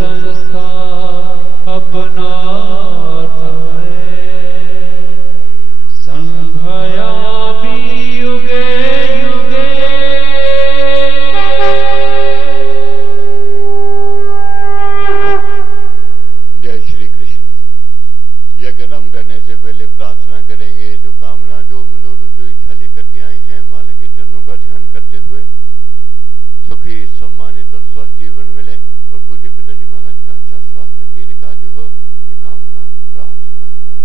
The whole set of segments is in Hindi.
संस्कार अपना संभयामि युगे युगे। जय श्री कृष्ण। यज्ञ आरंभ करने से पहले प्रार्थना करेंगे। जो कामना, जो मनोरथ, जो इच्छा लेकर के आए हैं, माला के चरणों का ध्यान करते हुए सुखी, सम्मानित और स्वस्थ जीवन मिले और पूज्य पिताजी महाराज का अच्छा स्वास्थ्य दीर्घायु हो, ये कामना प्रार्थना है।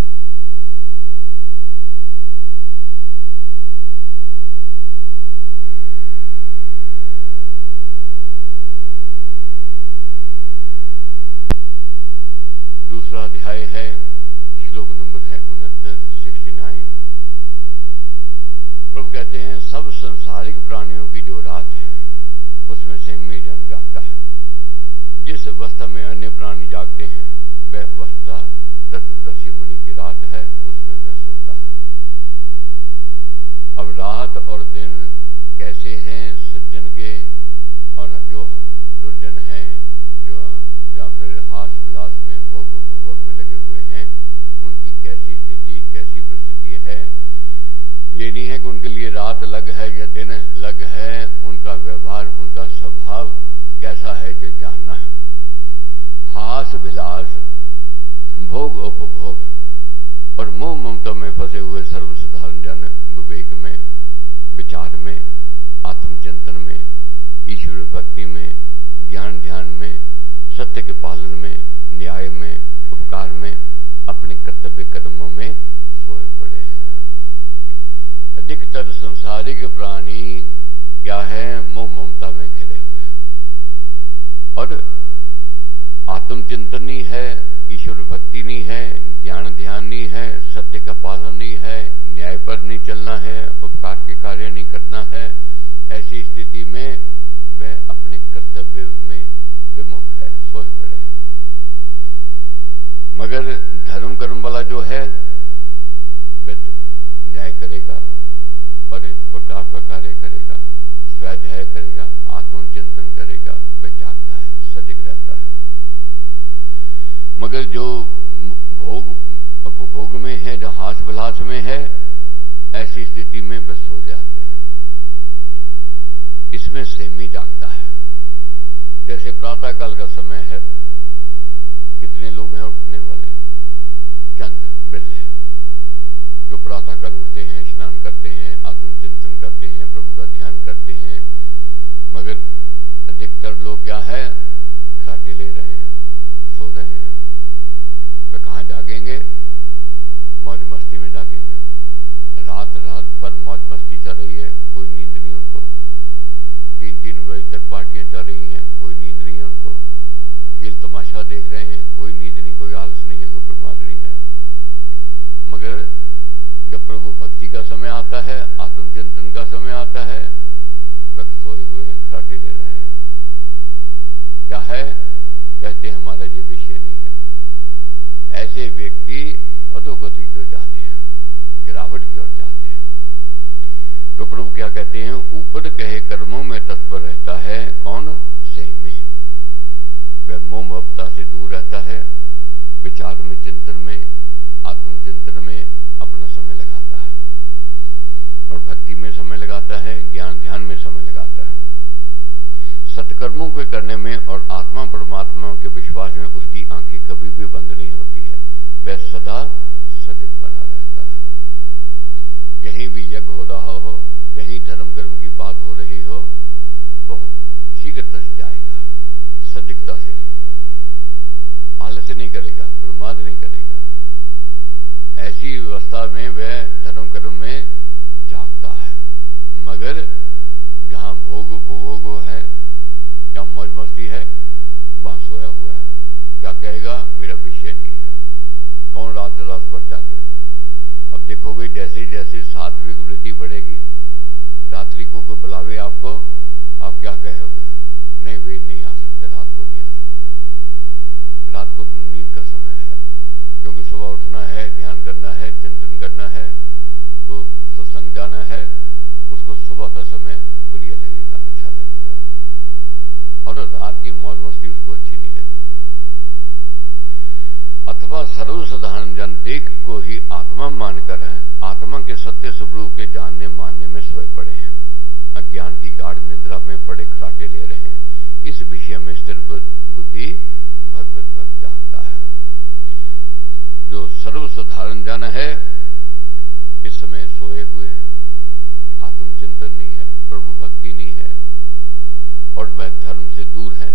दूसरा अध्याय है, श्लोक नंबर है 69। प्रभु कहते हैं, सब संसारिक प्राणियों की जो रात है उसमें संयमी जन जागता है। जिस अवस्था में अन्य प्राणी जागते हैं वह अवस्था तत्वदर्शी मुनि की रात है, उसमें वह सोता है। अब रात और दिन कैसे हैं सज्जन के, और जो दुर्जन हैं, जो या फिर हास विलास में, भोग उपभोग में लगे हुए हैं, उनकी कैसी स्थिति, कैसी परिस्थिति है। ये नहीं है कि उनके लिए रात अलग है या दिन अलग है, उनका व्यवहार, उनका स्वभाव कैसा है जो जानना है। हास विलास, भोग उपभोग और मोह ममता में फंसे हुए सर्वसाधारण जन विवेक में, विचार में, आत्मचिंतन में, ईश्वर भक्ति में, ज्ञान ध्यान में, सत्य के पालन में, न्याय में, उपकार में, अपने कर्तव्य कर्मों में सोए पड़े हैं। अधिकतर संसारिक प्राणी क्या है, मोह ममता में घिरे हुए हैं और आत्मचिंतन नहीं है, ईश्वर भक्ति नहीं है, ज्ञान ध्यान नहीं है, सत्य का पालन नहीं है, न्याय पर नहीं चलना है, उपकार के कार्य नहीं करना है। ऐसी स्थिति में वह अपने कर्तव्य में विमुख है, सोए पड़े हैं। मगर धर्म कर्म वाला जो है वह न्याय करेगा, परित प्रकार का कार्य करेगा, स्वाध्याय करेगा, आत्मचिंतन करेगा, वह जागता है, सजग रहता है। मगर जो भोग उपभोग में है, जो हास विलास में है, ऐसी स्थिति में वह सो जाते हैं। इसमें सेमी जागता है। जैसे प्रातः काल का समय है, कितने लोग हैं उठने वाले? चंद बिरले हैं जो प्रातः काल उठते हैं, स्नान करते हैं, आत्मचिंतन करते हैं, प्रभु का ध्यान करते हैं। मगर अधिकतर लोग क्या है, खराटे ले रहे हैं, सो रहे हैं। वे कहां जागेंगे? मौज मस्ती में जागेंगे। रात रात पर मौज मस्ती चल रही है, कोई नींद नहीं उनको। 3-3 बजे तक पार्टियां चल रही हैं, कोई नींद नहीं है उनको। खेल तमाशा देख रहे हैं, कोई नींद नहीं, कोई आलस नहीं है, कोई प्रमाद नहीं है। मगर जब प्रभु भक्ति का समय आता है, आत्मचिंतन का समय आता है, वह सोए हुए हैं, खराटे ले रहे हैं। क्या है? कहते हैं हमारा ये विषय नहीं है। ऐसे व्यक्ति अधोगति की ओर जाते हैं, गिरावट की ओर जाते हैं। तो प्रभु क्या कहते हैं? ऊपर कहे कर्मों में तत्पर रहता है कौन? संयमी। वह मोह ममता से दूर रहता है, विचार में, चिंतन में, आत्मचिंतन में अपना समय लगाता है और भक्ति में समय लगाता है, ज्ञान ध्यान में समय लगाता है। सत्कर्मों के करने में और आत्मा परमात्मा के विश्वास में उसकी आंखें कभी भी बंद नहीं होती है। वह सदा सजग बना रहता है। कहीं भी यज्ञ हो रहा हो, कहीं धर्म कर्म की बात हो रही हो, बहुत शीघ्रता से जाएगा, सजगता से, आलस्य नहीं करेगा, प्रमाद नहीं करेगा। ऐसी व्यवस्था में वह धर्म कर्म में जागता है। मगर जहां भोग उपभोग है, जहां मौज मस्ती है, वहां सोया हुआ है। क्या कहेगा? मेरा विषय नहीं है। कौन रात रात भर जागे? अब देखोगे जैसे जैसे सात्विक वृत्ति बढ़ेगी, रात्रि को कोई बुलावे आपको, आप क्या कहोगे? नहीं, वे नहीं आ सकते, रात को नहीं आ सकते। रात को नींद का समय है, क्योंकि सुबह उठना है, ध्यान करना है, चिंतन करना है, तो सत्संग जाना है। उसको सुबह का समय प्रिय लगेगा, अच्छा लगेगा, और रात की मौज मस्ती उसको अच्छी नहीं लगेगी। अथवा सर्वसाधारण जन एक को ही आत्मा मानकर आत्मा के सत्य स्वरूप के जानने मानने में सोए पड़े हैं। अज्ञान की गाढ़ निद्रा में पड़े खराटे ले रहे हैं। इस विषय में स्थिर बुद्धि भगवत भक्त जागता है। जो सर्वसाधारण जन है इस समय सोए हुए हैं, आत्मचिंतन नहीं है, प्रभु भक्ति नहीं है और वह धर्म से दूर है।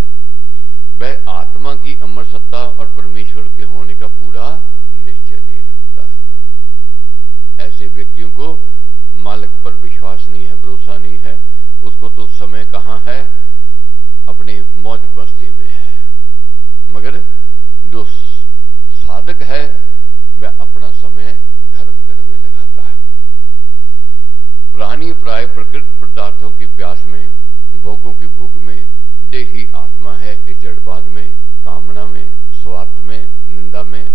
वह आत्मा की अमर सत्ता और परमेश्वर के होने का पूरा निश्चय नहीं रखता है। ऐसे व्यक्तियों को मालिक पर विश्वास नहीं है, भरोसा नहीं है। उसको तो समय कहां है, अपनी मौज मस्ती में है। मगर जो साधक है वह अपना समय धर्म कर्म में लगाता है। प्राणी प्राय प्रकृति पदार्थों की प्यास में, भोगों की भूख में, देही आत्मा है इस जड़बाद में, कामना में, स्वार्थ में, निंदा में,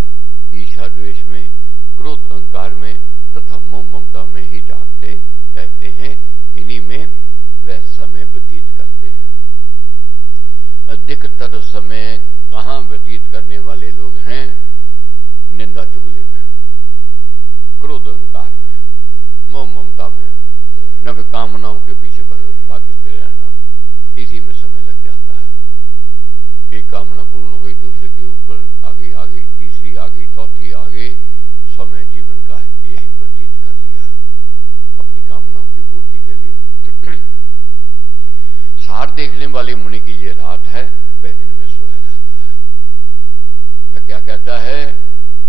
ईर्ष्या द्वेष में, क्रोध अहंकार में तथा मोह ममता में ही जागते रहते हैं। इन्हीं में वह समय व्यतीत करते हैं। अधिकतर समय कहां व्यतीत करने वाले लोग हैं? निंदा चुगली में, क्रोध अहंकार में, मोह ममता में, नव कामनाओं के पीछे भागते रहना, इसी में समय लग जाता है। एक कामना पूर्ण हुई, दूसरे के ऊपर आ गई, तीसरी आ गई, चौथी आ गई। समय जीवन का यही व्यतीत कर लिया अपनी कामनाओं की पूर्ति के लिए। सार देखने वाले मुनि की ये रात है, वह इनमें सोया जाता है। वह क्या कहता है?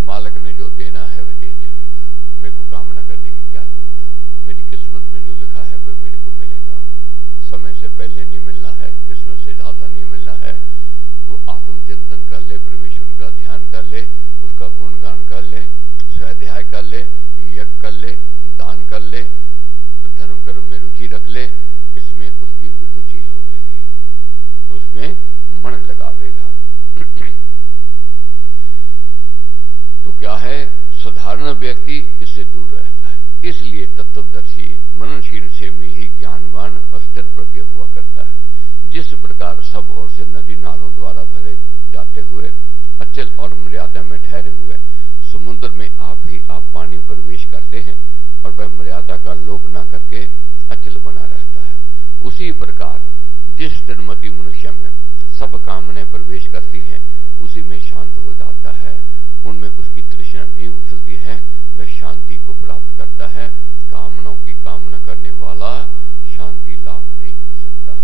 मालिक ने जो देना है वह दे देगा, मेरे को कामना करने की क्या जरूरत है। मेरी किस्मत में जो लिखा है वह मेरे को मिलेगा। समय से पहले नहीं मिलना है, किस्मत से ज्यादा नहीं मिलना है। तो आत्मचिंतन कर ले, परमेश्वर का ध्यान कर ले, उसका गुणगान कर ले, स्वाध्याय कर ले, यज्ञ कर ले, दान कर ले, धर्म कर्म में रुचि रख ले। इसमें उसकी रुचि होगी, उसमें मन लगावेगा। तो क्या है? साधारण व्यक्ति इससे दूर रहता है। इसलिए तत्वदर्शी मननशील से में ही ज्ञानवान और स्थिर प्रज्ञ हुआ करता है। जिस प्रकार सब ओर से नदी नालों द्वारा भरे जाते हुए अचल और मर्यादा में ठहरे हुए समुद्र में आप ही आप पानी प्रवेश करते हैं और वह मर्यादा का लोप न करके अचल बना रहता है, उसी प्रकार जिस स्थिरमति मनुष्य में सब कामनाएं प्रवेश करती हैं उसी में शांत हो जाता है। उनमें उसकी तृष्णा नहीं उछलती है, वह शांति को प्राप्त करता है। कामनाओं की कामना करने वाला शांति लाभ नहीं कर सकता।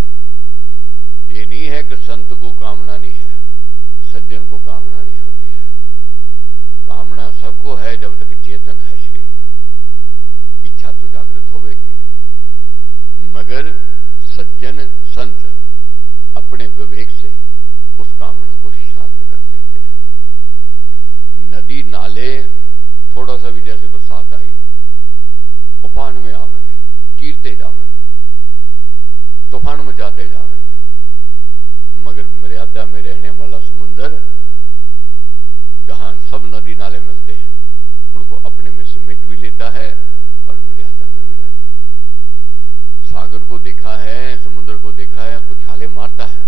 ये नहीं है कि संत को कामना नहीं है, सज्जन को कामना नहीं होती है। कामना सबको है जब तक चेतन है शरीर में, इच्छा तो जागृत होगी। मगर सज्जन संत अपने विवेक से उस कामना को शांत कर लेते हैं। नदी नाले थोड़ा सा भी जैसे बरसात आई उफान में आवेंगे, चीरते जावेंगे, तूफान मचाते जावेंगे। मगर मर्यादा में रहने वाला समुंदर, जहां सब नदी नाले मिलते हैं, उनको अपने में समेट भी लेता है और मर्यादा में भी रहता है। सागर को देखा है, समुद्र को देखा है, उछाले मारता है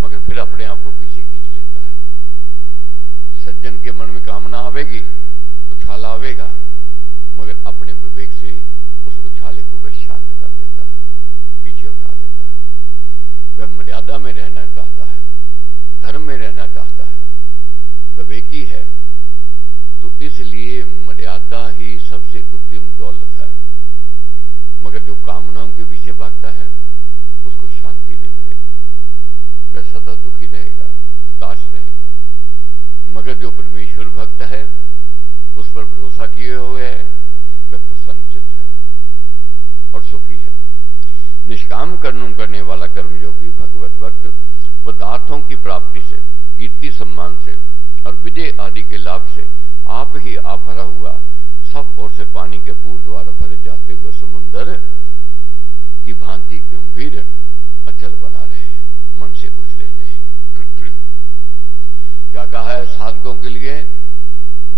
मगर फिर अपने आप को पीछे खींच लेता है। सज्जन के मन में कामना आवेगी, उछाला आवेगा, मगर अपने विवेक से उस उछाले को वह शांत कर लेता है, पीछे उठा लेता है। वह मर्यादा में रहना चाहता है, धर्म में रहना चाहता है, विवेकी है। तो इसलिए मर्यादा ही सबसे उत्तम दौलत है। मगर जो कामनाओं के पीछे भागता है उसको शांति नहीं मिलेगी, वह सदा दुखी रहेगा, हताश रहेगा। मगर जो परमेश्वर भक्त है, उस पर भरोसा किए हुए है, वह प्रसन्नचित्त है और सुखी है। निष्काम कर्म करने वाला कर्मयोगी भगवत भक्त पदार्थों की प्राप्ति से, कीर्ति सम्मान से और विजय आदि के लाभ से आप ही आप भरा हुआ, सब ओर से पानी के पूर द्वारा भरे जाते हुए समुद्र की भांति गंभीर अचल बना रहे, मन से उछले नहीं। क्या कहा है? साधकों के लिए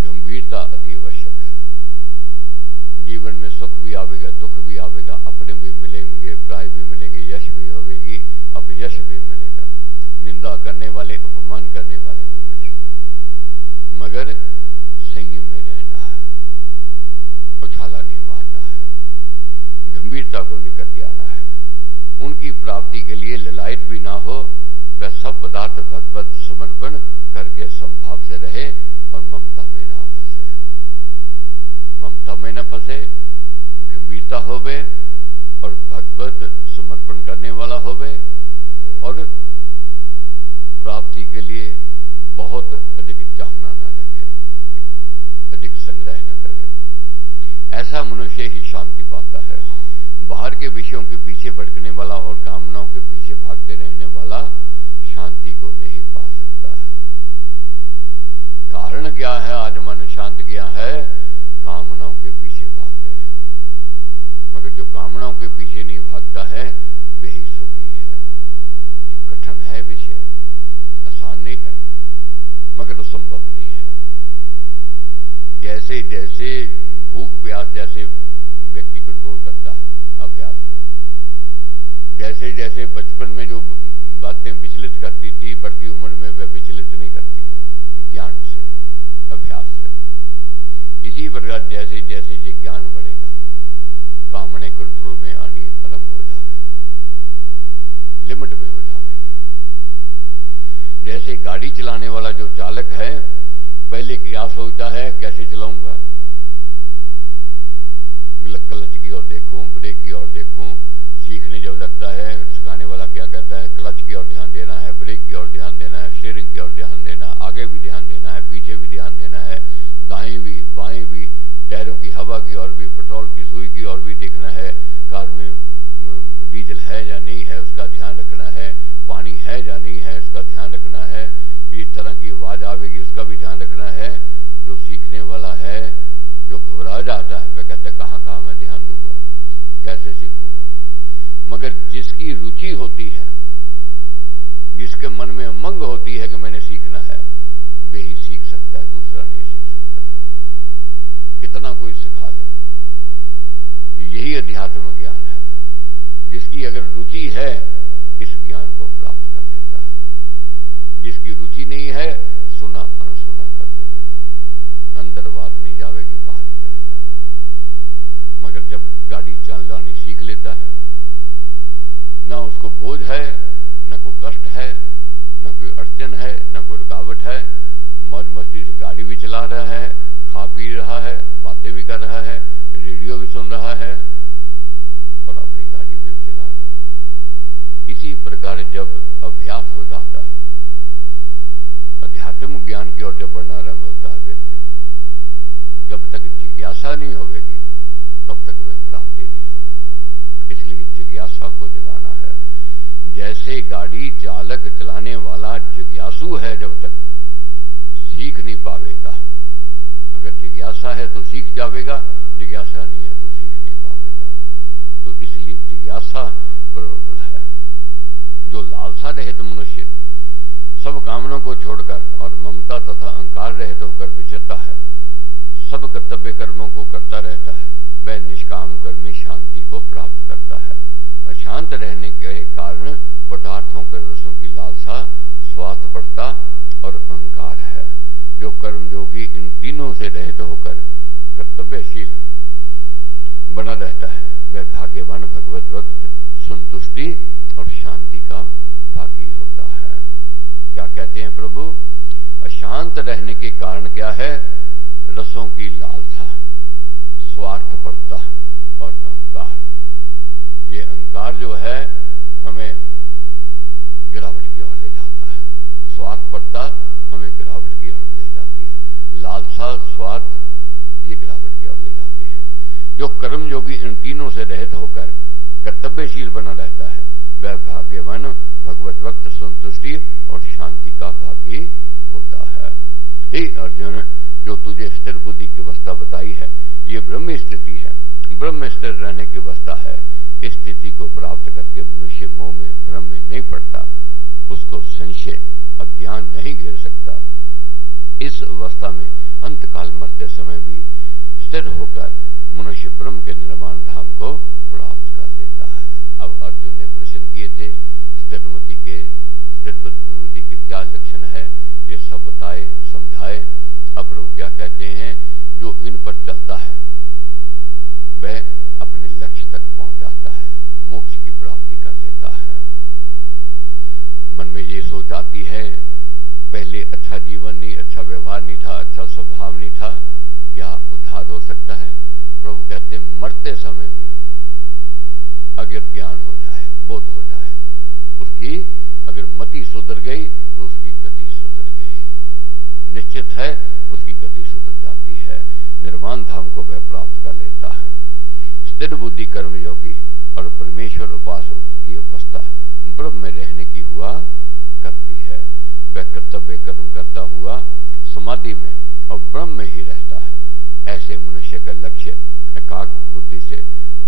गंभीरता अति आवश्यक है। जीवन में सुख भी आवेगा, दुख भी आवेगा, अपने भी मिलेंगे, प्राय भी मिलेंगे, यश भी होगी, अब यश भी मिलेगा, निंदा करने वाले, अपमान करने वाले भी मिलेंगे। मगर संयम में रहना है, उछाला नहीं मारना है, गंभीरता को लेकर के आना है। उनकी प्राप्ति के लिए ललायत भी ना हो, वह सब पदार्थ भगवत समर्पण करके समभाव से रहे और ममता में ना फंसे। ममता में ना फंसे, गंभीरता होवे और भगवत समर्पण करने वाला होवे और प्राप्ति के लिए बहुत अधिक चाहना ना रखे, अधिक संग्रह न करे। ऐसा मनुष्य ही शांति पाता है। बाहर के विषयों के पीछे भटकने वाला और कामनाओं के पीछे भागते रहने वाला शांति को नहीं पा सकता है। कारण क्या है आज मन शांत क्या है? कामनाओं के पीछे भाग रहे हैं। मगर जो कामनाओं के पीछे नहीं भागता है वही सुखी है। ये कठिन है विषय, आसान नहीं है, मगर तो संभव नहीं है। जैसे जैसे भूख प्यास जैसे व्यक्ति कंट्रोल करता है अभ्यास से, जैसे जैसे बचपन में जो बातें विचलित करती थी बढ़ती उम्र में वह विचलित नहीं करती हैं, ज्ञान से, अभ्यास से। इसी प्रकार जैसे जैसे ये ज्ञान बढ़ेगा कामने कंट्रोल में आनी आरंभ हो जाएगी, लिमिट में हो जाएगी। जैसे गाड़ी चलाने वाला जो चालक है पहले क्या सोचता है कैसे चलाऊंगा, क्लच की ओर देखूं, ब्रेक की ओर देखूं। सीखने जब लगता है सिखाने वाला क्या कहता है, क्लच की ओर ध्यान देना है, ब्रेक की ओर ध्यान देना है, स्टीयरिंग की ओर ध्यान देना, आगे भी ध्यान देना है, पीछे भी ध्यान देना है, दाएं भी बाएं भी, टायरों की हवा की ओर भी, पेट्रोल की सुई की ओर भी देखना है, कार में डीजल है या नहीं है उसका ध्यान रखना है, पानी है या नहीं है उसका ध्यान रखना है, इस तरह की आवाज आवेगी उसका भी ध्यान रखना है। जो सीखने वाला है जो घबरा जाता है वह कहता है कहां मैं ध्यान दूंगा, कैसे सीखूंगा। मगर जिसकी रुचि होती है, जिसके मन में उमंग होती है कि मैंने सीखना है, वही सीख सकता है, दूसरा नहीं सीख सकता है। कितना कोई सिखा ले, यही अध्यात्म ज्ञान है। जिसकी अगर रुचि है इस ज्ञान को प्राप्त कर लेता है। जिसकी रुचि नहीं है सुना अनसुना कर देगा, अंदर बात नहीं जाएगी, बाहर ही चले जाएगी। मगर जब गाड़ी चलानी सीख लेता है, ना उसको बोझ है, न कोई कष्ट है, न कोई अड़चन है, न कोई रुकावट है, मौज मस्ती से गाड़ी भी चला रहा है, खा पी रहा है, बातें भी कर रहा है, रेडियो भी सुन रहा है और अपनी गाड़ी में भी चला रहा है। इसी प्रकार जब अभ्यास हो जाता है, अध्यात्म ज्ञान की ओर जब बढ़ना आरंभ होता है व्यक्ति, जब तक जिज्ञासा नहीं होगी तब तक वह प्राप्ति नहीं होगी। इसलिए जिज्ञासा को जगाना है। जैसे गाड़ी चालक चलाने वाला जिज्ञासु है, जब तक सीख नहीं पावेगा। अगर जिज्ञासा है तो सीख जाएगा, जिज्ञासा नहीं है तो सीख नहीं पावेगा। तो इसलिए जिज्ञासा प्रबल है। जो लालसा रहित मनुष्य सब कामनों को छोड़कर और ममता तथा अहंकार रहित होकर विचरता है, सब कर्तव्य कर्मों को करता रहता है, वह निष्काम कर्मी शांति को प्राप्त करता है। अशांत रहने के कारण पदार्थों के रसों की लालसा, स्वार्थपरता और अहंकार है। जो कर्मयोगी इन तीनों से रहित होकर कर्तव्यशील बना रहता है, वह भाग्यवान भगवत भक्त, संतुष्टि और शांति का भागी होता है। क्या कहते हैं प्रभु? अशांत रहने के कारण क्या है? रसों की लालसा, स्वार्थपरता और अहंकार। ये अहंकार जो है हमें गिरावट की ओर ले जाता है, स्वार्थपरता हमें गिरावट की ओर ले जाती है, लालसा स्वार्थ ये गिरावट की ओर ले जाते हैं। जो कर्मयोगी इन तीनों से रहित होकर कर्तव्यशील बना रहता है, वह भाग्यवान भगवत भक्त, संतुष्टि और शांति का भागी होता है। हे अर्जुन, जो तुझे स्थिर बुद्धि की अवस्था बताई है, ये ब्रह्म स्थिति है, ब्रह्म स्थिर रहने की अवस्था है। इस स्थिति को प्राप्त करके मनुष्य मोह में, भ्रम में नहीं पड़ता, उसको संशय, अज्ञान नहीं घेर सकता। इस अवस्था में अंतकाल मरते समय भी स्थिर होकर मनुष्य ब्रह्म के निर्माण धाम को प्राप्त कर लेता है। अब अर्जुन ने प्रश्न किए थे स्थिर बुद्धि के क्या लक्षण है, ये सब बताए, समझाए। अब प्रभु क्या कहते हैं, जो इन पर चलता है वह अपने लक्ष्य तक पहुंच जाता है, मोक्ष की प्राप्ति कर लेता है। मन में ये सोच आती है, पहले अच्छा जीवन नहीं, अच्छा व्यवहार नहीं था, अच्छा स्वभाव नहीं था, क्या उद्धार हो सकता है? प्रभु कहते हैं मरते समय भी अगर ज्ञान हो जाए, बोध हो जाए, उसकी अगर मति सुधर गई तो उसकी गति सुधर गई, निश्चित है उसकी गति सुधर जाती है, निर्वाण धाम को वह प्राप्त कर लेता है। स्थिर बुद्धि कर्म योगी और परमेश्वर उपासक की अवस्था ब्रह्म में रहने की हुआ करती है। वह कर्तव्य कर्म करता हुआ समाधि में और ब्रह्म में ही रहता है। ऐसे मनुष्य का लक्ष्य एकाग्र बुद्धि से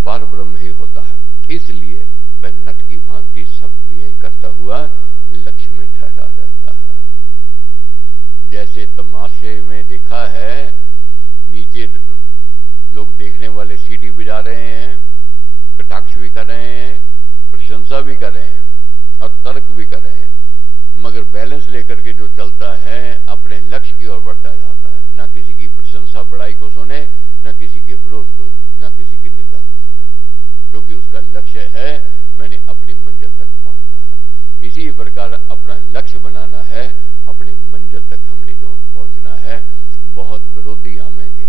पार ब्रह्म ही होता है, इसलिए वह नट की भांति सब क्रियाएं करता हुआ लक्ष्य में ठहरा रहता है। जैसे तमाशे में देखा है, नीचे लोग देखने वाले सीटी बजा रहे हैं, कटाक्ष भी कर रहे हैं, प्रशंसा भी कर रहे हैं और तर्क भी कर रहे हैं, मगर बैलेंस लेकर के जो चलता है अपने लक्ष्य की ओर बढ़ता जाता है। ना किसी की प्रशंसा बड़ाई को सुने, ना किसी के विरोध को, ना किसी की निंदा को सुने, क्योंकि उसका लक्ष्य है मैंने अपनी मंजिल तक पहुंचना है। इसी प्रकार अपना लक्ष्य बनाना है, अपनी मंजिल तक हमने जो पहुंचना है। बहुत विरोधी आवेंगे,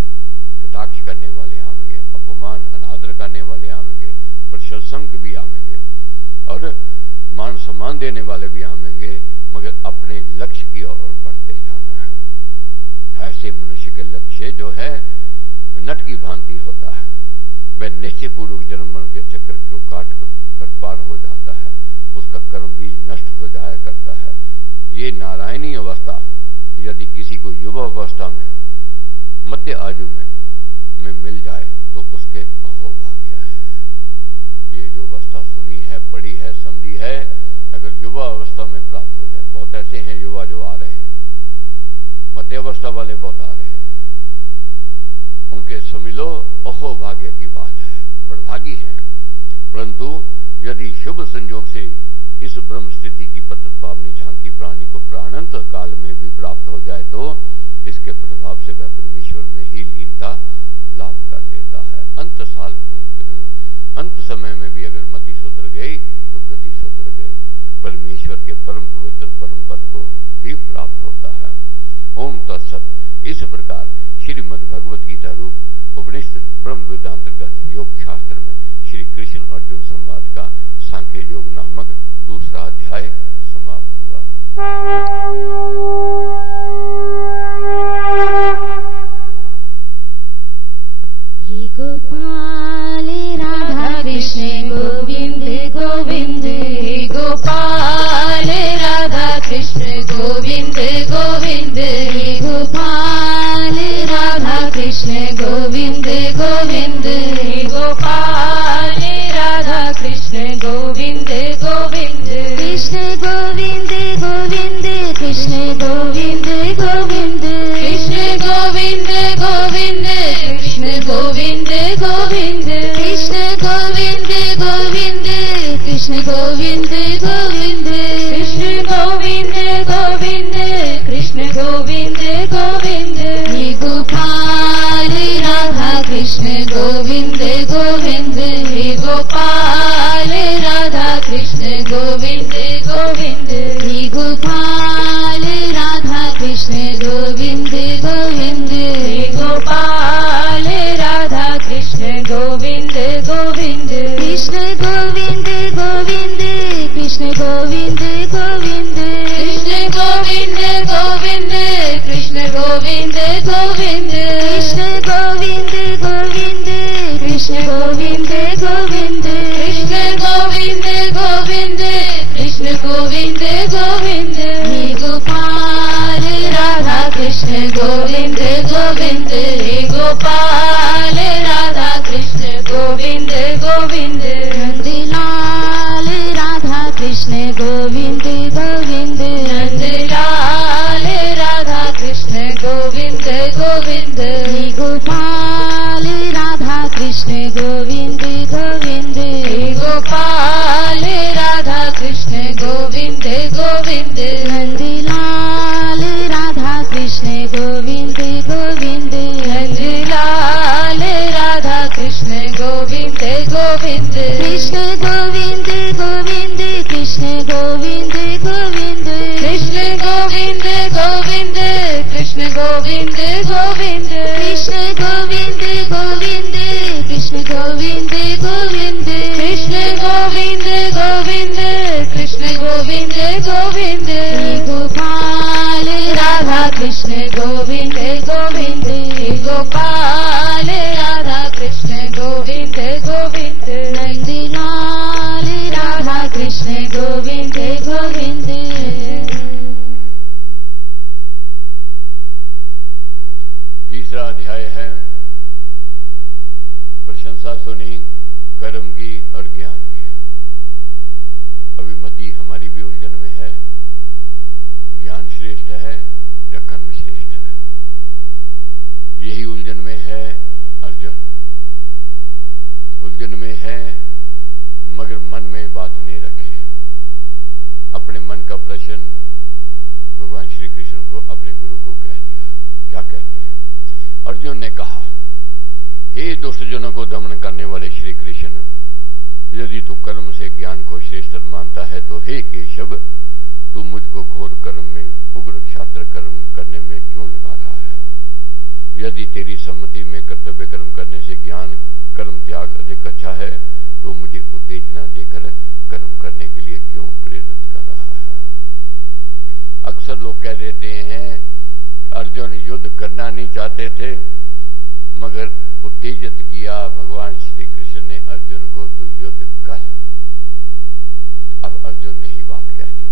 कटाक्ष करने वाले आवेंगे, अपमान अनादर करने वाले आवेंगे, प्रशंसक भी आवेंगे और मान सम्मान देने वाले भी आवेंगे, मगर अपने लक्ष्य की ओर बढ़ते जाना है। ऐसे मनुष्य के लक्ष्य जो है नट की भांति होता है, वह निश्चय पूर्वक जन्म मरण के चक्र को काट कर पार हो जाता है, उसका कर्म बीज नष्ट हो जाया करता है। ये नारायणी अवस्था यदि किसी को युवा अवस्था में, मध्य आयु में मिल जाए तो उसके अहोभाग्य है। ये जो अवस्था सुनी है, पढ़ी है, समझी है, अगर युवा अवस्था में प्राप्त हो जाए, बहुत ऐसे हैं युवा जो आ रहे हैं, मध्य अवस्था वाले बहुत आ रहे हैं, उनके समझ लो अहोभाग्य की बात है, बड़भागी हैं। परंतु यदि शुभ संयोग से इस ब्रह्म स्थिति की पतत पावनी झांकी प्राणी को प्राणांत काल में भी प्राप्त हो जाए तो इसके प्रभाव से वह परमेश्वर में ही लीनता लाभ कर लेता है। अंत समय में भी अगर मति सुधर गई तो गति सुधर गई, परमेश्वर के परम पवित्र परम पद को ही प्राप्त होता है। ओम तत्सत। इस प्रकार श्रीमद् भगवत गीता रूप उपनिषद ब्रह्म वेदांतर्गत योग शास्त्र में श्री कृष्ण अर्जुन संवाद का सांख्य योग नामक दूसरा अध्याय समाप्त हुआ। हे गोपाल राधा कृष्ण गोविंद गोविंद, हे गोपाल राधा कृष्ण गोविंद गोविंद, हे गोपाल राधा कृष्ण गोविंद गोविंद, हे गोपाल राधा कृष्ण गोविंद गोविंद, कृष्ण गोविंद गोविंद, कृष्ण गोविंद गोविंद, कृष्ण गोविंद गोविंद, कृष्ण गोविंद गोविंद, कृष्ण गोविंद गोविंद, कृष्ण गोविंद गोविंद, कृष्ण गोविंद गोविंद, कृष्ण गोविंद गोविंद, हे गोपाल राधा कृष्ण गोविंद गोविंद, हे गोपाल राधा कृष्ण गोविंद गोविंद, हे गोपाल राधा कृष्ण गोविंद गोविंद, हे गोपाल राधा कृष्ण गोविंद गोविंद, कृष्ण गोविंद गोविंद, कृष्ण गोविंद गोविंद, कृष्ण गोविंद गोविंद, कृष्ण गोविंद गोविंद, कृष्ण गोविंद गोविंद, कृष्ण गोविंद गोविंद, कृष्ण गोविंद गोविंद, कृष्ण गोविंद गोविंद, हे गोपाल राधा कृष्ण गोविंद गोविंद, हे गोपाल राधा कृष्ण गोविंद गोविंद, नंदलाल राधा कृष्ण गोविंद गोविंद, नंदलाल राधा कृष्ण गोविंद गोविंद, हे गोपाल राधा कृष्ण गोविंद गोविंद, हे गोपाल राधा कृष्ण गोविंद गोविंद, नंदलाल राधा कृष्ण गोविंद गोविंद हे गोपाल राधा कृष्ण गोविंद गोविंद हे गोपाल राधा कृष्ण गोविंद गोविंद नंदलाल राधा कृष्ण गोविंद गोविंद। तीसरा अध्याय है प्रशंसा सुनी कर्म की और ज्ञान की। अभिमति हमारी भी उलझन में है, ज्ञान श्रेष्ठ है या कर्म श्रेष्ठ है, यही उलझन में है अर्जुन। उलझन में है मगर मन में बात नहीं रखे। अपने मन का प्रश्न भगवान श्री कृष्ण को, अपने गुरु को कह दिया। क्या कहते हैं? अर्जुन ने कहा, हे दुष्टजनों को दमन करने वाले श्री कृष्ण, यदि तू कर्म से ज्ञान को श्रेष्ठ मानता है तो हे केशव, तू मुझको घोर कर्म में, उग्र क्षात्र कर्म करने में क्यों लगा रहा है? यदि तेरी सम्मति में कर्तव्य कर्म करने से ज्ञान कर्म त्याग अधिक अच्छा है तो मुझे उत्तेजना देकर कर्म करने के लिए क्यों प्रेरित कर रहा है? अक्सर लोग कह देते हैं अर्जुन युद्ध करना नहीं चाहते थे मगर उत्तेजित किया भगवान श्री कृष्ण ने अर्जुन को, तो युद्ध कर। अब अर्जुन ने ही बात कह दी।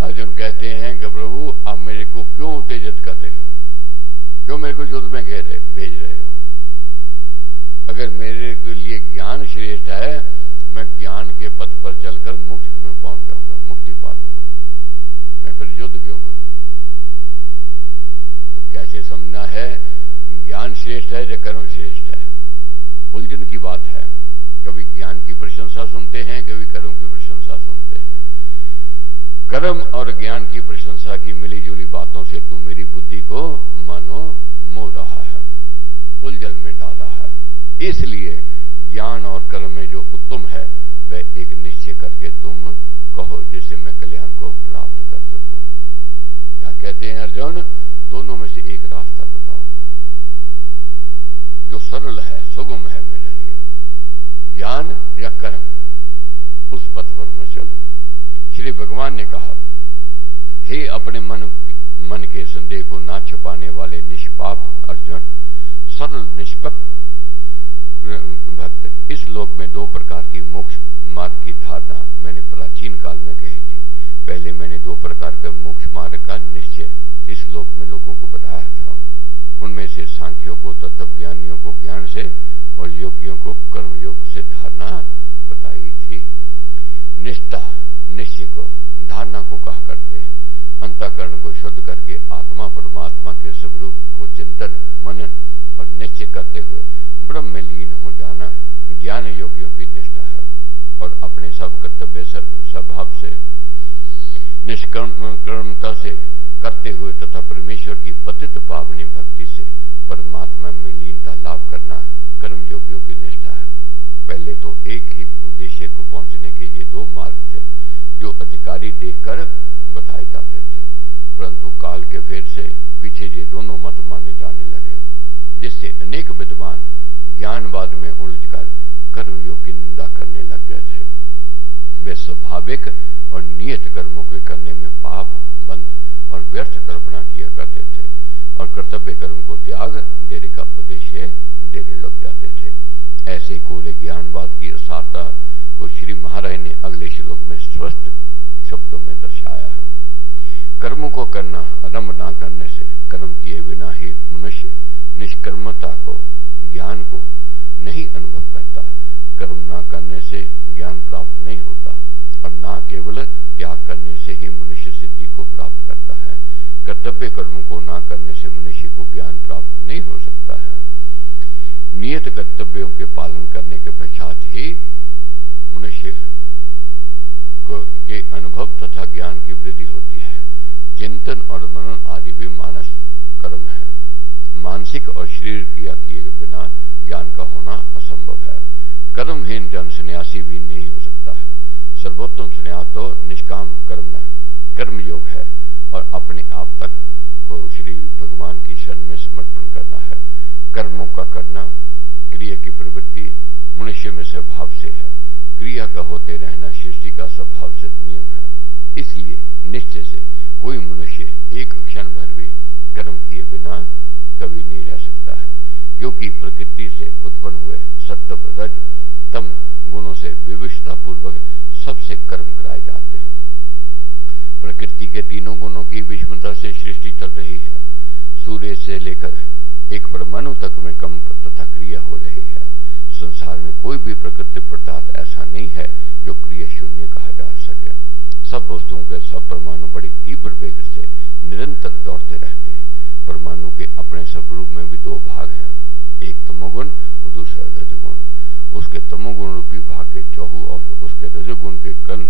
अर्जुन कहते हैं कि प्रभु आप मेरे को क्यों उत्तेजित कर रहे हो, क्यों मेरे को युद्ध में भेज रहे हो? अगर मेरे के लिए ज्ञान श्रेष्ठ है, मैं ज्ञान के पथ पर चलकर मोक्ष में पहुंच जाऊंगा, मुक्ति पा लूंगा, मैं फिर युद्ध क्यों करूं? तो कैसे समझना है ज्ञान श्रेष्ठ है या कर्म श्रेष्ठ है? उलझन की बात है। कभी ज्ञान की प्रशंसा सुनते हैं, कभी कर्म की प्रशंसा सुनते हैं। कर्म और ज्ञान की प्रशंसा की मिली जुली बातों से तू मेरी बुद्धि को मानो मोह रहा है, उलझन में डाल रहा है। इसलिए ज्ञान और कर्म में जो उत्तम है वह एक निश्चय करके तुम कहो, जिससे मैं कल्याण को प्राप्त कर सकूं। क्या कहते हैं अर्जुन? दोनों में से एक रास्ता बताओ जो सरल है, सुगम है मेरे लिए, ज्ञान या कर्म, उस पथ पर मैं चलूं। श्री भगवान ने कहा, हे अपने मन के संदेह को ना छिपाने वाले निष्पाप अर्जुन, सरल निष्पक्ष भक्त, इस लोक में दो प्रकार की मोक्ष मार्ग की धारणा मैंने प्राचीन काल में कही थी। पहले मैंने दो प्रकार के मोक्ष मार्ग का निश्चय इस लोक में लोगों को बताया था। उनमें से सांख्यों को तत्व ज्ञानियों को ज्ञान से और योगियों को कर्म योग से धारणा बताई थी। निष्ठा निश्चय को, धारणा को कहा करते हैं। अंतःकरण को शुद्ध करके आत्मा परमात्मा के स्वरूप को चिंतन मनन और निश्चय करते हुए ब्रह्म में लीन हो जाना ज्ञान योगियों की निष्ठा है। और अपने सब कर्तव्य स्वभाव से निष्कर्मता से करते हुए तथा परमेश्वर की पतित पावनी भक्ति से परमात्मा में लीनता लाभ करना कर्म योगियों की निष्ठा है। पहले तो एक ही उद्देश्य को पहुंचने के ये दो मार्ग थे जो अधिकारी देखकर बताए जाते थे, परंतु काल के फेर से पीछे ये दोनों मत माने जाने लगे, जिससे अनेक विद्वान ज्ञानवाद में उलझकर कर्म योग की निंदा करने लग गए थे। वे स्वाभाविक और नियत कर्मों के करने में पाप बंध और व्यर्थ कल्पना किया करते थे और कर्तव्य कर्म को त्याग देने का उद्देश्य देने लग जाते थे। ऐसे कोरे ज्ञानवाद की असारता को श्री महाराज ने अगले श्लोक में स्पष्ट शब्दों में दर्शाया है। कर्मों को करना आरंभ न करने से कर्म किए बिना ही मनुष्य निष्कर्मता को, ज्ञान को नहीं अनुभव करता। कर्म न करने से ज्ञान प्राप्त नहीं होता और न केवल त्याग करने से ही मनुष्य सिद्धि को प्राप्त करता है। कर्तव्य कर्मों को न करने से मनुष्य को ज्ञान प्राप्त नहीं हो सकता है। नियत कर्तव्यों के पालन करने के पश्चात ही मनुष्य के अनुभव तथा ज्ञान की वृद्धि होती है। चिंतन और मनन आदि भी मानस कर्म है। मानसिक और शरीर क्रिया किए बिना ज्ञान का होना असंभव है। कर्महीन जन सन्यासी भी नहीं हो सकता है। सर्वोत्तम संन्यास तो निष्काम कर्म है, कर्म योग है और अपने आप तक को श्री भगवान की शरण में समर्पण करना है। कर्मों का करना, क्रिया की प्रवृत्ति मनुष्य में स्वभाव से है। क्रिया का होते रहना सृष्टि का स्वभाव से नियम है। इसलिए निश्चय से कोई मनुष्य एक क्षण भर भी कर्म किए बिना कभी नहीं रह सकता है, क्योंकि प्रकृति से उत्पन्न हुए सत्व रज तम गुणों से विविधता पूर्वक सबसे कर्म कराए जाते हैं। प्रकृति के तीनों गुणों की विषमता से सृष्टि चल रही है। सूर्य से लेकर एक परमाणु तक में कंप तथा क्रिया हो रही है। संसार में कोई भी प्रकृति पदार्थ ऐसा नहीं है जो क्रिया शून्य कहा जा सके। सब वस्तुओं के सब परमाणु बड़ी तीव्र वेग से निरंतर दौड़ते रहते हैं। परमाणु के अपने स्वरूप में भी दो भाग हैं, एक तमोगुण और दूसरा रजोगुण। उसके तमोगुण रूपी भाग के चौहु और उसके रजोगुण के कण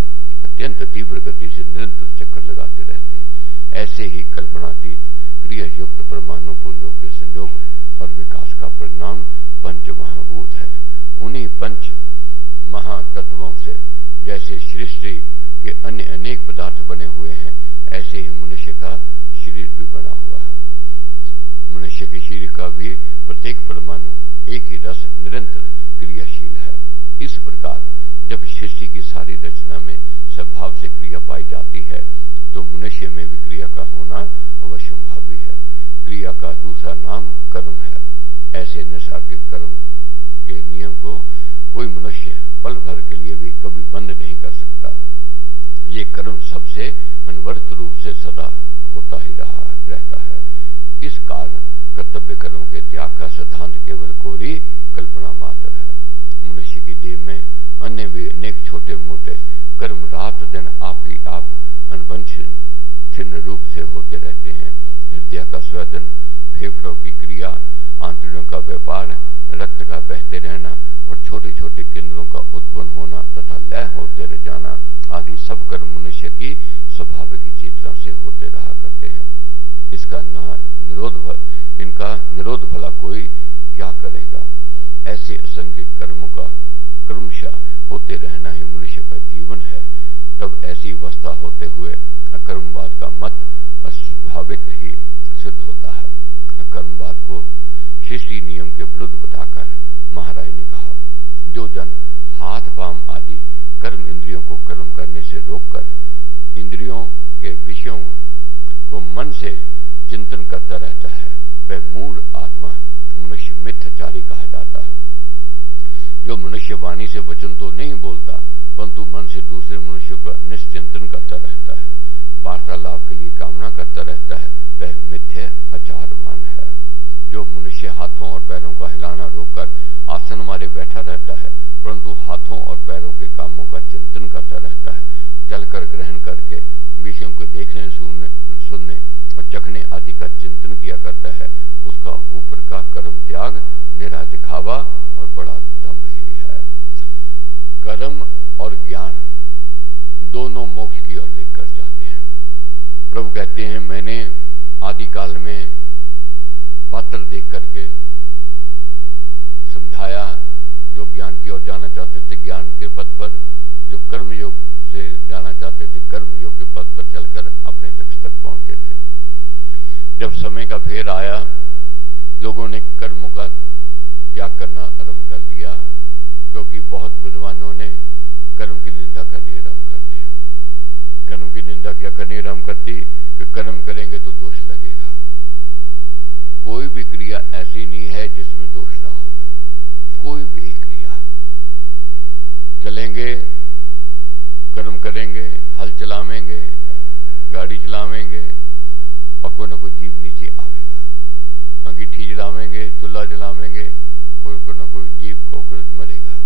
अत्यंत तीव्र गति से निरंतर चक्कर लगाते रहते हैं। ऐसे ही कल्पनातीत क्रिया युक्त परमाणु पुंजों के संयोग और विकास का परिणाम पंच महाभूत है। उन्हीं पंच महातत्वों से जैसे सृष्टि के अन्य अनेक पदार्थ बने हुए हैं, ऐसे ही मनुष्य का शरीर भी बना हुआ है। मनुष्य के शरीर का भी प्रत्येक परमाणु एक ही रस निरंतर क्रियाशील है। इस प्रकार जब सृष्टि की सारी रचना में स्वभाव से क्रिया पाई जाती है, तो मनुष्य में भी क्रिया का होना अवश्यंभावी है। क्रिया का दूसरा नाम कर्म है। ऐसे नैसर्गिक कर्म के नियम को कोई मनुष्य पल भर के लिए भी कभी बंद नहीं कर सकता। ये कर्म सबसे अनवरत रूप से सदा होता ही रहता है। इस कारण कर्तव्य कर्मों के त्याग का सिद्धांत केवल कोरी कल्पना मात्र है। मनुष्य की देह में अन्य भी अनेक छोटे मोटे कर्म रात दिन आप ही आप अनवंचित रूप से होते रहते हैं। हृदय का स्वेदन, फेफड़ों की क्रिया, आंतड़ियों का व्यापार, रक्त का बहते रहना और छोटे छोटे केंद्रों का उत्पन्न होना तथा लय होते रह जाना आदि सब कर्म मनुष्य की स्वाभाविक चेतना से होते रहा करते हैं। इनका निरोध भला कोई क्या करेगा। ऐसे असंख्य कर्मों का क्रमशः होते रहना ही मनुष्य का जीवन है। तब ऐसी अवस्था होते हुए अकर्मवाद का मत अस्वाभाविक ही सिद्ध होता है। अकर्मवाद को सृष्टि नियम के विरुद्ध बताकर महाराज ने कहा, जो जन हाथ पांव आदि कर्म इंद्रियों को कर्म करने से रोककर इंद्रियों के विषयों को मन से चिंतन करता रहता है, वह मूढ़ आत्मा मनुष्य मिथ्याचारी कहा जाता है। जो मनुष्य वाणी से वचन तो नहीं बोलता, परंतु मन से दूसरे मनुष्यों का निश्चिंतन करता रहता है, वार्तालाप के लिए कामना करता रहता है, वह मिथ्याचारवान है। जो मनुष्य हाथों और पैरों का हिलाना रोककर आसन मारे बैठा रहता है, परंतु हाथों और पैरों के कामों का चिंतन करता रहता है, चलकर ग्रहण करके विषयों को देखने सुनने और चखने आदि का चिंतन किया करता है, उसका ऊपर का कर्म त्याग निरा दिखावा और बड़ा दंभ ही है। कर्म और ज्ञान दोनों मोक्ष की ओर लेकर जाते हैं। प्रभु कहते हैं, मैंने आदिकाल में पात्र देख करके समझाया, जो ज्ञान की ओर जाना चाहते थे ज्ञान के पथ पर, जो कर्म योग से जाना चाहते थे कर्म योग के पथ पर चलकर अपने लक्ष्य तक पहुंचे थे। जब समय का फेर आया, लोगों ने कर्मों का त्याग करना आरंभ कर दिया, क्योंकि बहुत विद्वानों ने कर्म की निंदा करनी आरंभ कर दी। कर्म की निंदा क्या करनी आरंभ करती कि कर्म करेंगे तो दोष लगेगा। कोई भी क्रिया ऐसी नहीं है जिसमें दोष ना हो। कोई भी क्रिया, चलेंगे, कर्म करेंगे, हल चलावेंगे, गाड़ी चलावेंगे और कोई ना कोई जीव नीचे आवेगा। अंगीठी जलावेंगे, चूल्हा जलावेंगे, कोई ना कोई जीव को मरेगा।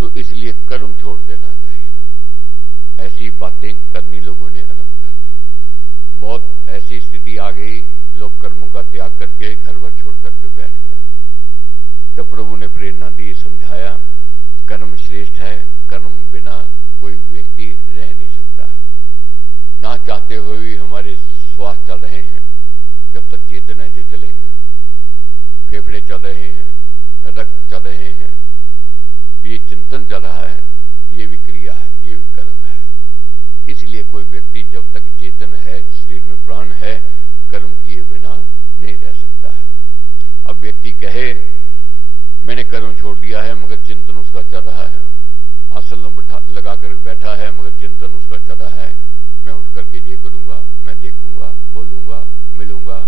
तो इसलिए कर्म छोड़ देना चाहिए। ऐसी बातें करनी लोगों ने आरंभ कर दी। बहुत ऐसी स्थिति आ गई, लोग कर्मों का त्याग करके घर भर छोड़ करके बैठ गए। तो प्रभु ने प्रेरणा दी, समझाया, कर्म श्रेष्ठ है, कर्म बिना कोई व्यक्ति रह नहीं सकता। ना चाहते हुए भी हमारे श्वास चल रहे हैं, जब तक चेतन है जो चलेंगे। फेफड़े चल रहे हैं, रक्त चल रहे हैं, ये चिंतन चल रहा है, ये भी क्रिया है, ये भी कर्म है। इसलिए कोई व्यक्ति जब तक चेतन है, शरीर में प्राण है, कर्म किए बिना नहीं रह सकता है। अब व्यक्ति कहे मैंने कर्म छोड़ दिया है, मगर चिंतन उसका चल रहा है, आसन लगाकर बैठा है मगर चिंतन उसका चला है, मैं उठ करके ये करूंगा, मैं देखूंगा, बोलूंगा, मिलूंगा।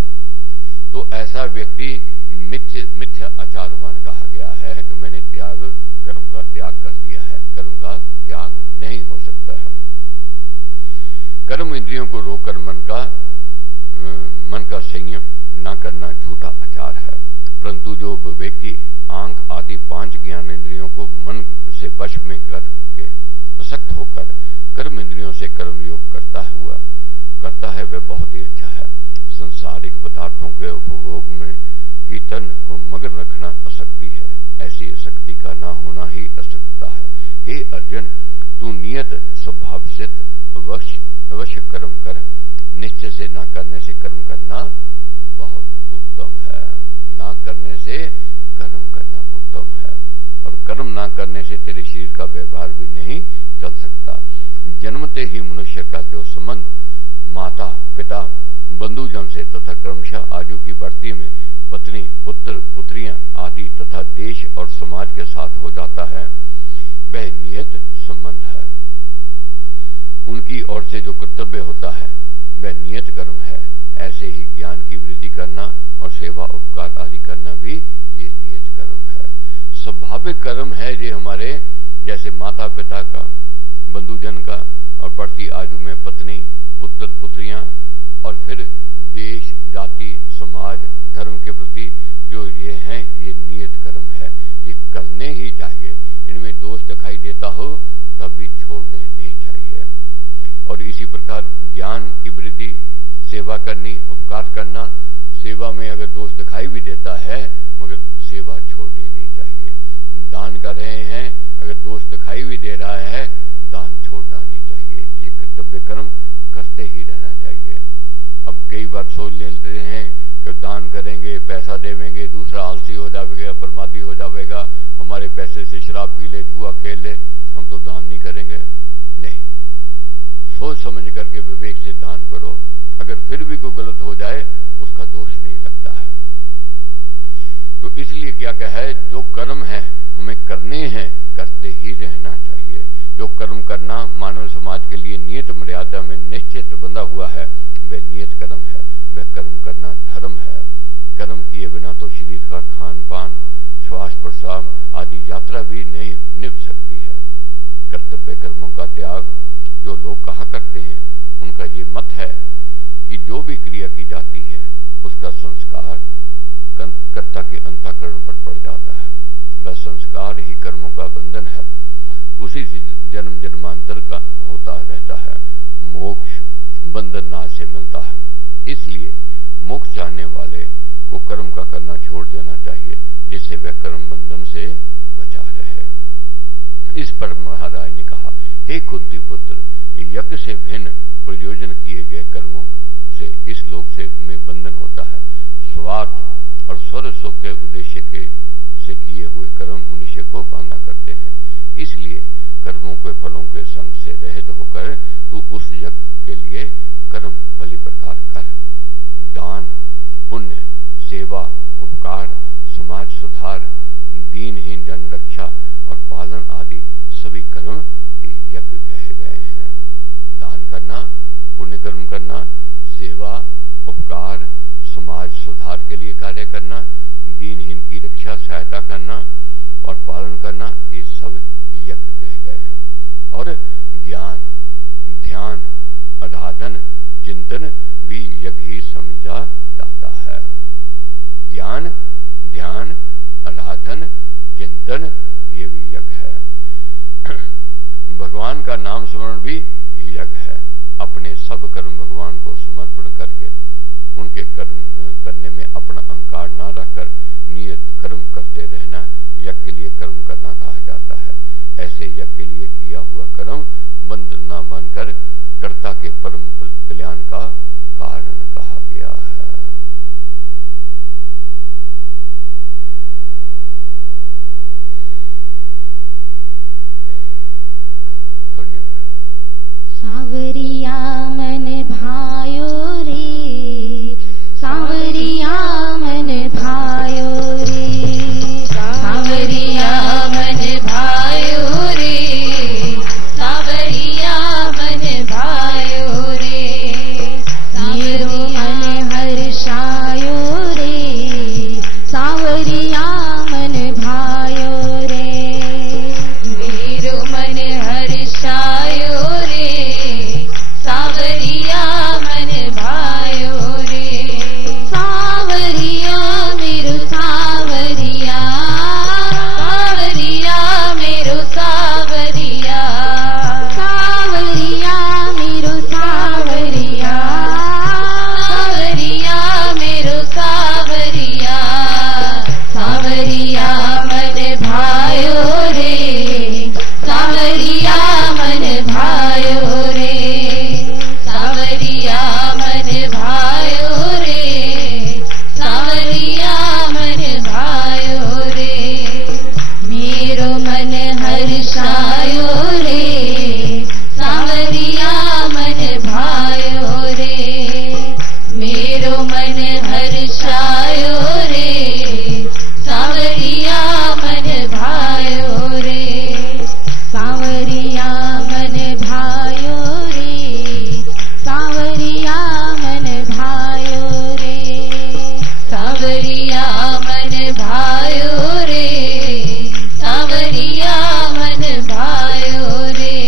तो ऐसा व्यक्ति मिथ्या आचारवान कहा गया है कि मैंने कर्म का त्याग कर दिया है। कर्म का त्याग नहीं हो सकता है। कर्म इंद्रियों को रोककर मन का संयम न करना झूठा आचार है, परंतु जो विवेकी आंख आदि 5 ज्ञान इंद्रियों को मन से वश में करके असक्त होकर कर्म इंद्रियों से कर्म योग करता है वह बहुत ही अच्छा है। संसारिक पदार्थों के उपभोग में ही तन को मग्न रखना अशक्ति है, ऐसी अशक्ति का ना होना ही अशक्तता है। हे अर्जुन, तू नियत स्वभावसित अवश्य कर्म कर, निश्चय से ना करने से कर्म करना बहुत उत्तम है। ना करने से कर्म करना उत्तम है, और कर्म ना करने से तेरे शरीर का व्यवहार भी नहीं चल सकता। जन्मते ही मनुष्य का जो संबंध माता पिता बंधुजन से तथा क्रमशः आयु की बढ़ती में पत्नी पुत्र पुत्रियां आदि तथा देश और समाज के साथ हो जाता है, वह नियत संबंध है। उनकी ओर से जो कर्तव्य होता है वह नियत कर्म है। ऐसे ही ज्ञान की वृद्धि करना और सेवा उपकार आदि करना भी ये नियत कर्म है। स्वाभाविक कर्म है ये हमारे, जैसे माता पिता का, बंधुजन का, और बढ़ती आयु में पत्नी पुत्र पुत्रियां, और फिर देश जाति समाज धर्म के प्रति जो ये हैं, ये नियत कर्म है। ये करने ही चाहिए। इनमें दोष दिखाई देता हो तब भी छोड़ने नहीं चाहिए। और इसी प्रकार ज्ञान की वृद्धि, सेवा करनी, उपकार करना, सेवा में अगर दोष दिखाई भी देता है मगर सेवा छोड़नी नहीं चाहिए। दान कर रहे हैं, अगर दोष दिखाई भी दे रहा है दान छोड़ना नहीं चाहिए। ये कर्तव्य कर्म करते ही रहना चाहिए। अब कई बार सोच लेते हैं कि दान करेंगे, पैसा देवेंगे, दूसरा आलसी हो जाएगा, प्रमादी हो जाएगा, हमारे पैसे से शराब पी ले, जुआ खेल ले, हम तो दान नहीं करेंगे। नहीं, सोच समझ करके विवेक से दान करो। अगर फिर भी कोई गलत हो जाए उसका दोष नहीं लगता है। तो इसलिए क्या है, जो कर्म है हमें करने हैं, करते ही रहना चाहिए। जो कर्म करना मानव समाज के लिए नियत मर्यादा में निश्चित बंधा हुआ है वह नियत कर्म है, वह कर्म करना धर्म है। कर्म किए बिना तो शरीर का खान पान, श्वास प्रश्वास आदि यात्रा भी नहीं निभ सकती है। कर्तव्य कर्मों का त्याग जो लोग कहा करते हैं, उनका ये मत है कि जो भी क्रिया की जाती है उसका संस्कार कर्ता के अंतःकरण पर पड़ जाता है। वह संस्कार ही कर्मों का बंधन है, उसी से जन्म जन्मांतर का होता रहता है। मोक्ष बंधन नाश से मिलता है। इसलिए मोक्ष चाहने वाले को कर्म का करना छोड़ देना चाहिए, जिससे वह कर्म बंधन से बचा रहे। इस पर महाराज ने कहा, हे कुंती पुत्र, यज्ञ से भिन्न प्रयोजन किए गए कर्मों से इस लोक से में बंधन होता है। स्वार्थ और स्वर्ग सुख के उद्देश्य से किए हुए कर्म मनुष्य को बांधा करते हैं। इसलिए कर्मों के फलों के संग से रहित होकर तू उस यज्ञ के लिए कर्म भली प्रकार कर। दान, पुण्य, सेवा, उपकार, समाज सुधार, दीनहीन जन रक्षा और पालन आदि सभी कर्म यज्ञ कहे गए हैं। दान करना, पुण्य कर्म करना, सेवा, उपकार, समाज सुधार के लिए कार्य करना, दीनहीन की रक्षा सहायता करना और पालन करना, ये सब यज्ञ कहे गए हैं। और ज्ञान, ध्यान, आराधन, चिंतन भी यज्ञ ही समझा जाता है। ज्ञान, ध्यान, आराधन, चिंतन ये भी यज्ञ है। भगवान का नाम स्मरण भी यज्ञ है। अपने सब कर्म भगवान को समर्पण करके उनके कर्म करने में अपना अहंकार न रखकर नियत कर्म करते रहना यज्ञ के लिए कर्म करना कहा जाता है। ऐसे यज्ञ के लिए किया हुआ कर्म बंध न बनकर कर्ता के परम कल्याण का कारण कहा गया है। सांवरिया मन भायो रे, सांवरिया मन भायो रे, सांवरिया मन भायो रे, मन भायो रे सावरिया मेरो सावरिया सावरिया मेरो सावरिया सावरिया मेरो सावरिया सावरिया मेरो सावरिया सावरिया मन भायो रे सावरिया मन भायो रे सावरिया मन भायो रे सावरिया मन भायो रे मेरो मन हर्षायो रे सावरिया मन भायो रे मेरो मन हर्षायो रे सावरिया मन भायो रे सावरिया मन भायो रे सावरिया मन भायो रे सावरिया मन भायो रे सावरिया मन भायो रे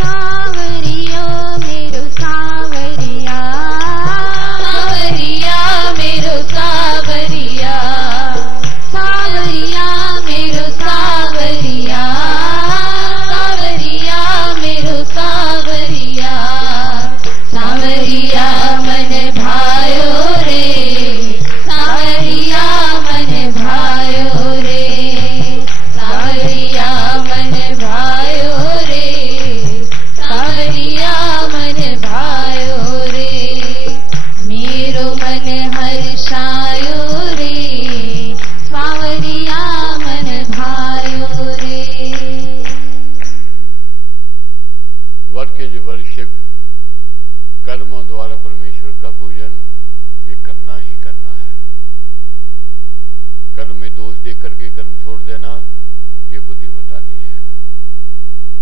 सावरिया मेरो सावरिया सावरिया मेरो सावरिया सावरिया मेरो सावरिया सावरिया मेरो सावरिया सावरिया मन भायो रे सावरिया मन भायो रे सावरिया मन भायो रे सावरिया मन भायो रे मेरो मन हर्षायो रे सावरिया मन भायो रे वर्ग जो वर्शिप कर्मों द्वारा परमेश्वर का पूजन ये करना ही करना है। कर्म में दोष देख करके कर्म छोड़ देना ये बुद्धिमतानी है।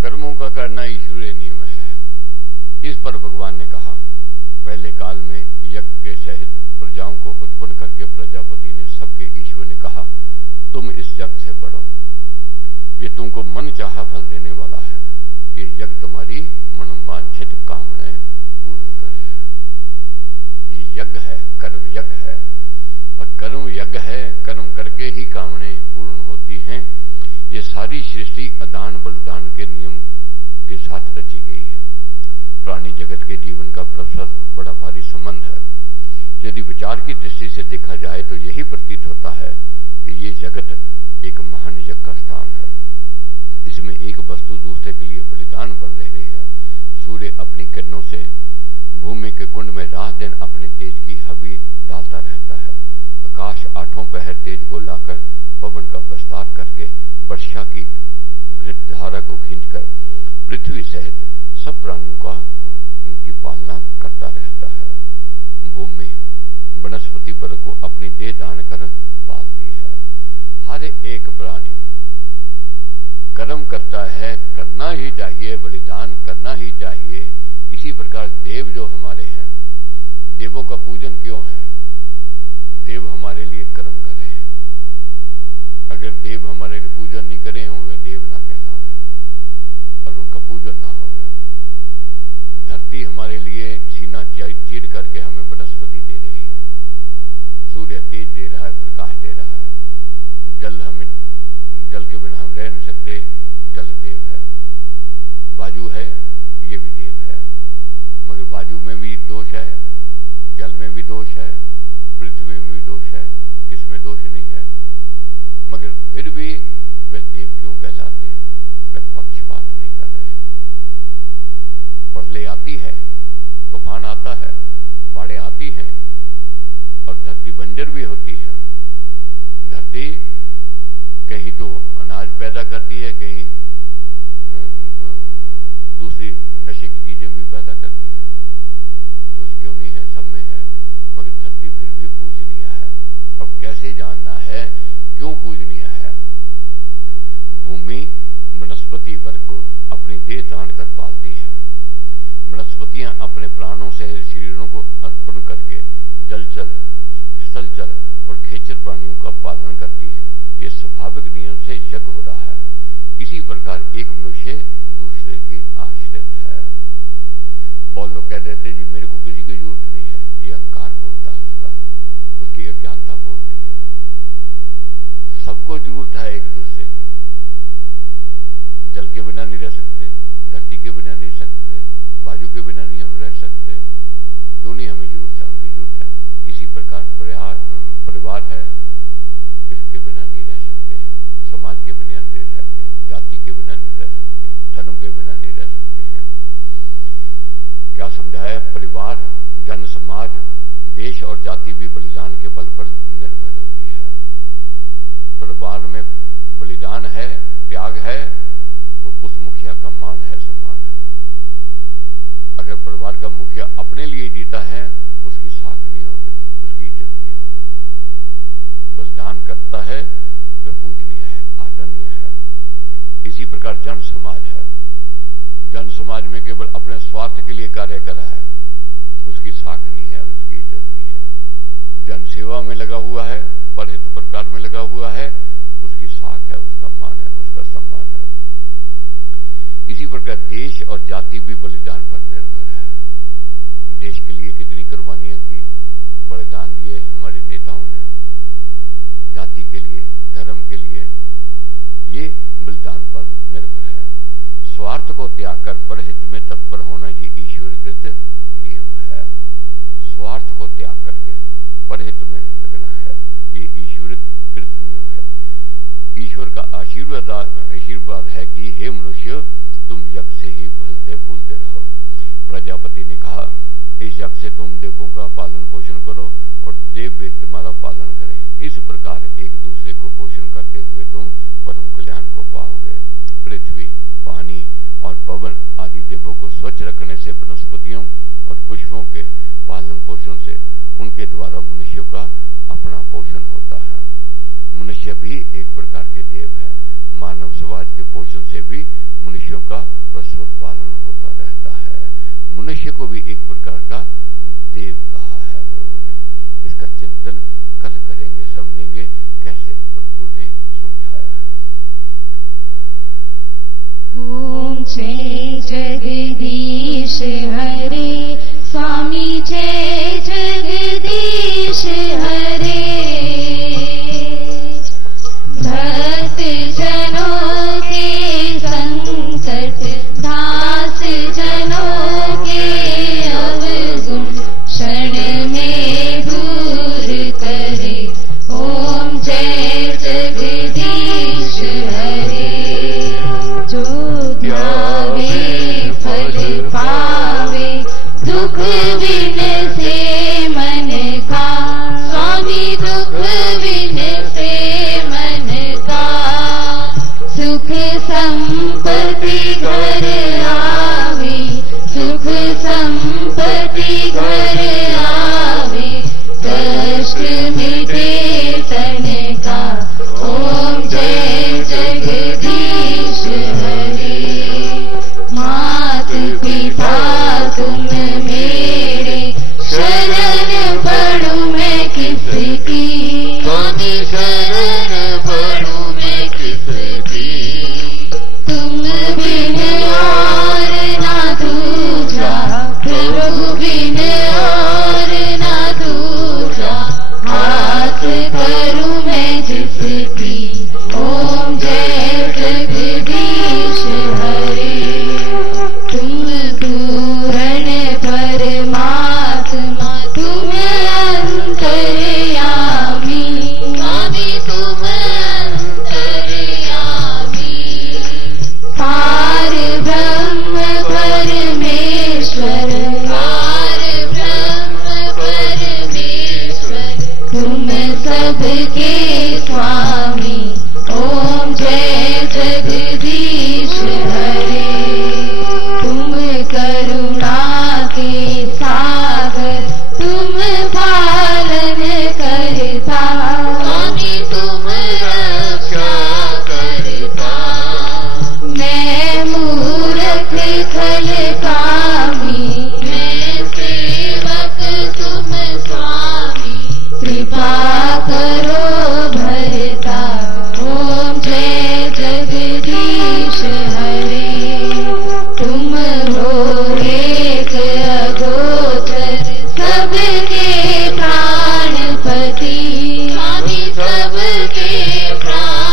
कर्मों का करना ईश्वरीय नियम है। इस पर भगवान ने कहा, पहले काल में यज्ञ के सहित प्रजाओं को उत्पन्न करके प्रजापति ने सबके ईश्वर ने कहा, तुम इस यज्ञ से बढ़ो, ये तुमको मन चाहा फल देने वाला है। ये यज्ञ तुम्हारी मनोवांछित कामनाएं पूर्ण करे। ये यज्ञ है, कर्म यज्ञ है, और कर्म यज्ञ है। कर्म करके ही कामनाएं पूर्ण होती हैं। ये सारी सृष्टि अदान बलिदान के नियम के साथ रची गई है। प्राणी जगत के जीवन का परस्पर बड़ा भारी संबंध है। यदि विचार की दृष्टि से देखा जाए तो यही प्रतीत होता है कि ये जगत एक महान यज्ञ का स्थान है। इसमें एक वस्तु दूसरे के लिए बलिदान बन रही है। सूर्य अपनी किरणों से भूमि के कुंड में रात दिन अपने तेज की हबी डालता रहता है। आकाश आठों पहर तेज को लाकर पवन का विस्तार करके वर्षा की घृत धारा को खींचकर पृथ्वी सहित सब प्राणियों का उनकी पालना करता रहता है। भूमि वनस्पति वर्ग को अपनी देह दान कर पालती है। हर एक प्राणी कर्म करता है, करना ही चाहिए, बलिदान करना ही चाहिए। इसी प्रकार देव जो हमारे हैं, देवों का पूजन क्यों है? देव हमारे लिए कर्म कर रहे हैं। अगर देव हमारे लिए पूजन नहीं करे हों, वे देव ना कहलावे और उनका पूजन ना हो। धरती हमारे लिए सीना चीर करके हमें वनस्पति दे रही है। सूर्य तेज दे रहा है, प्रकाश दे रहा है। जल के बिना हम रह नहीं सकते, जल देव है। वायु है, ये भी देव है। मगर वायु में भी दोष है, जल में भी दोष है, पृथ्वी में भी दोष है। किसमें दोष नहीं है? मगर फिर भी वे देव क्यों कहलाते हैं? वे पक्षपात नहीं कर रहे हैं। प्रलय आती है, तूफान आता है, बाढ़ें आती हैं और धरती बंजर भी होती है। धरती कहीं तो अनाज पैदा करती है, कहीं दूसरी नशे की चीजें भी पैदा करती है। दोष क्यों नहीं है? सब में है। मगर धरती फिर भी पूजनीय है। अब कैसे जानना है क्यों पूजनीय है? भूमि वनस्पति वर्ग को अपनी देह दान कर पालती है। वनस्पतियां अपने प्राणों से शरीरों को अर्पण करके जलचर, स्थलचर और खेचर प्राणियों का पालन करती हैं। ये स्वाभाविक नियम से यज्ञ हो रहा है। इसी प्रकार एक मनुष्य दूसरे के आश्रित है। बहुत लोग कह देते जी मेरे को किसी की जरूरत सबको जरूरत है एक दूसरे की। जल के बिना नहीं रह सकते, धरती के बिना नहीं सकते, बाजू के बिना नहीं हम रह सकते। क्यों नहीं? हमें जरूरत है, उनकी जरूरत है। इसी प्रकार परिवार है, इसके बिना नहीं रह सकते हैं, समाज के बिना नहीं रह सकते हैं, जाति के बिना नहीं रह सकते हैं, धर्म के बिना नहीं रह सकते हैं। क्या समझाया? परिवार, जन समाज, देश और जाति भी बलिदान के बल पर निर्भर होती है। परिवार में बलिदान है, त्याग है, तो उस मुखिया का मान है, सम्मान है। अगर परिवार का मुखिया अपने लिए जीता है, उसकी साख नहीं होगी, उसकी इज्जत नहीं होगी। बलिदान करता है वह पूजनीय है, आदरणीय है। इसी प्रकार जन समाज है। जन समाज में केवल अपने स्वार्थ के लिए कार्य कर रहा है, उसकी साख नहीं है, उसकी इज्जत नहीं है। जन सेवा में लगा हुआ है, परहित प्रकार में लगा हुआ है, उसकी साख है, उसका मान है, उसका सम्मान है। इसी प्रकार देश और जाति भी बलिदान पर निर्भर है। देश के लिए कितनी कुर्बानियां की, बलिदान दिए हमारे नेताओं ने, जाति के लिए, धर्म के लिए, ये बलिदान पर निर्भर है। स्वार्थ को त्याग कर परहित में तत्पर होना ये ईश्वरकृत नियम है। स्वार्थ को त्याग करके परहित में लगना है, ये ईश्वरकृत नियम है। ईश्वर का आशीर्वाद है कि हे मनुष्य, तुम यज्ञ से ही फलते फूलते रहो। प्रजापति ने कहा, इस यज्ञ से तुम देवों का पालन पोषण करो और देव भी तुम्हारा पालन करें। इस प्रकार एक दूसरे को पोषण करते हुए तुम परम कल्याण को पाओगे। पृथ्वी, पानी और पवन आदि देवों को स्वच्छ रखने से, वनस्पतियों और पुष्पों के पालन पोषण से उनके द्वारा मनुष्यों का अपना पोषण होता है। मनुष्य भी एक प्रकार के देव हैं। मानव समाज के पोषण से भी मनुष्यों का प्रसव पालन होता रहता है। मनुष्य को भी एक प्रकार का देव कहा है प्रभु ने। इसका चिंतन कल करेंगे, समझेंगे कैसे प्रभु ने समझाया है। ओम जय जगदीश हरे, स्वामी जय जगदीश हरे। भक्त जनों के संकट, दास जनों के अवगुण, क्षण में दूर करे। ओम जय जगदीश हरे। जो ध्यावे फल पावे, दुख बिन से मन का। स्वामी दुख बिन से मन का। सुख संपत्ति घर आवे, सुख संपत्ति घर आवे। कष्ट मिटे तन का। ओम जय जगदीश हरे। मात पिता तुम मेरे, शरण पढ़ूं मैं किसकी। स्वामी शरण पढ़ूं मैं किसकी। तुम बिन और ना दूजा, प्रभु बिन और ना दूजा। हाथ करूं मैं जिसकी। ओम जय जगदीश हरे। तुम पूर्ण परमात्मा, तुम अंतर्यामी। स्वामी तुम अंतर्यामी। पार ब्रह्म परमेश्वर, पार ब्रह्म परमेश्वर। तुम सबके स्वामी। ओम जय जगदीश हरे। तुम करुणा के सागर, तुम पालन करता। स्वामी तुम रक्षा करता। मैं मूर्ख खल कामी, मैं सेवक तुम स्वामी। कृपा करो भरता। ओम जय जगदीश हरे। तुम हो एक अगोचर, सबके प्राणपति। स्वामी सबके प्राण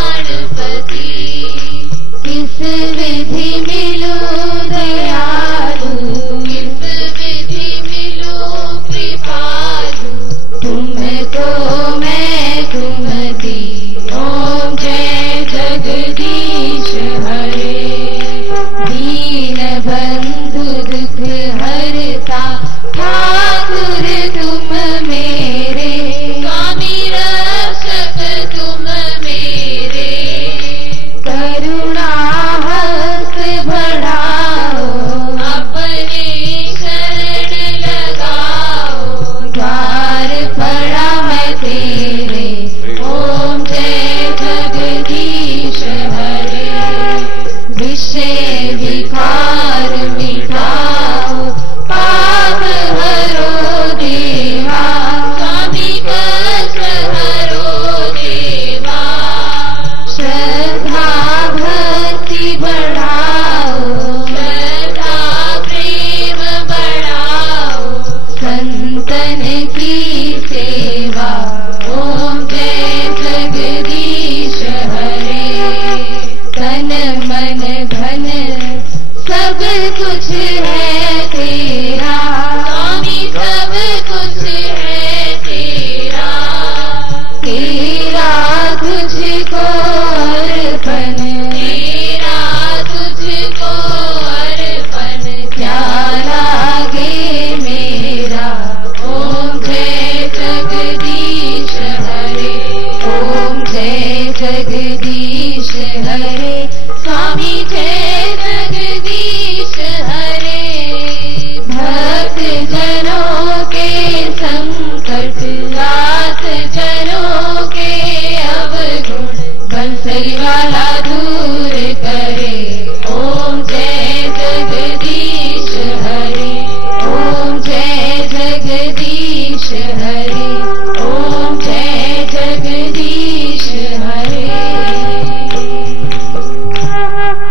को अर्पण